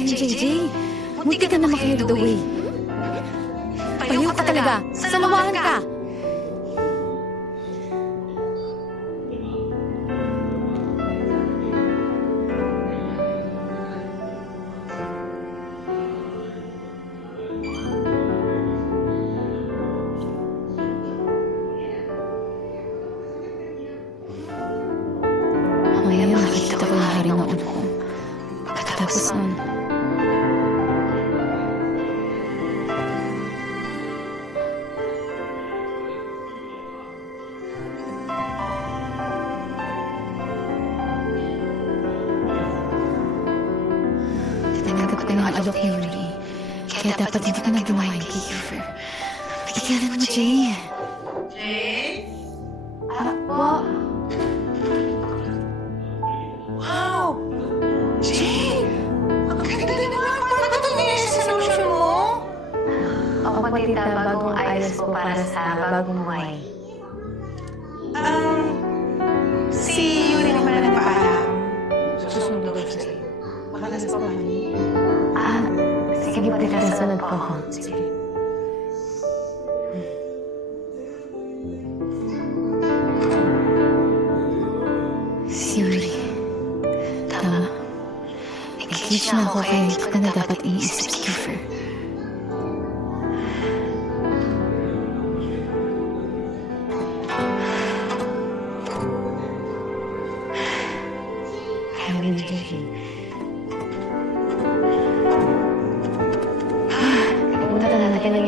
gawain, JJ. Munti ka na ma-carried away. Payo ka talaga. Salawahan ka. Ngayon, nakikita ko yung hari ng ulo ko. Pagkatapos nun, tinanggap ko ng alok ni Yuri. Kaya dapat hindi ko na ginawa yung giver. Pigilan mo, Jay. Jay? Po? Wow! Jay! Ang ganda naman! Paano ba ito nangyayari sa solution mo? Ako pa, tita, bagong ayos po para sa bagong buhay. Si Yuri naman na nagpaalam. Susunod daw siya sa'yo. Baka nasa paman. Sige po, tita, sunod po ako. Sige. Si Yuri. Tama. Engaged na ako kaya hindi ko na dapat iniisip si Kiefer. Kaya Jay. Punta na natin ang